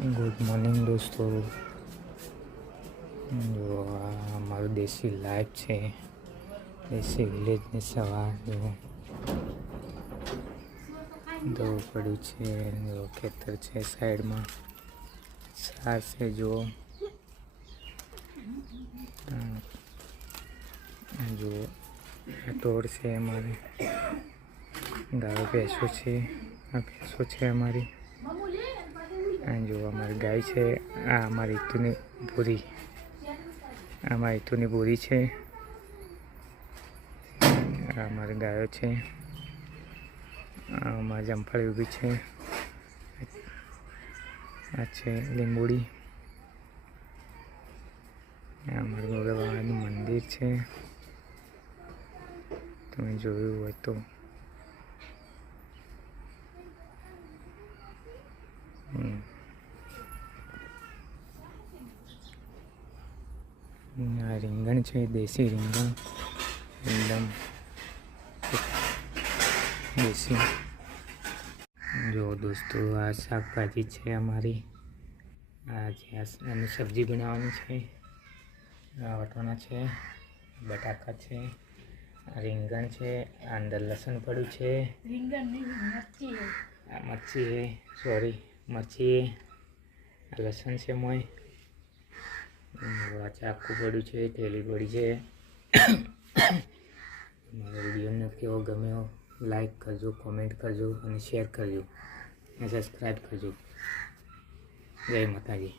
Good morning દોસ્તો, જો આ અમારું દેશી લાઈફ છે, દેશી વિલેજની સવાર જો દવું પડ્યું છે, જો ખેતર છે સાઈડમાં, સાર છે જો જો ઢોર છે અમારે, ગાયો ભેંસો છે, આ ભેંસો છે અમારી, જો અમારી ગાય છે, આ અમારી ઈતુની બોરી, આમાં ઈતુની બોરી છે, આ અમારી ગાયો છે, આ અમારી જમફળી ઊભી છે, આ છે લીંબોડી, આ અમારું ભગવાનનું મંદિર છે, તમે જોયું હોય તો આ રીંગણ છે, દેશી રીંગણ, એકદમ દેશી. જો દોસ્તો આ શાકભાજી છે અમારી, આ જે આની સબ્જી બનાવવાની છે, આ વટાણા છે, બટાકા છે, રીંગણ છે, આ અંદર લસણ પડ્યું છે, આ મરચી છે, સોરી મરચી, આ લસણ છે મોય, આ ચાકુ પડ્યું છે, થેલી પડી છે. મારો વિડીયોને કેવો ગમ્યો લાઈક કરજો, કોમેન્ટ કરજો અને શેર કરજો અને સબસ્ક્રાઈબ કરજો. જય માતાજી.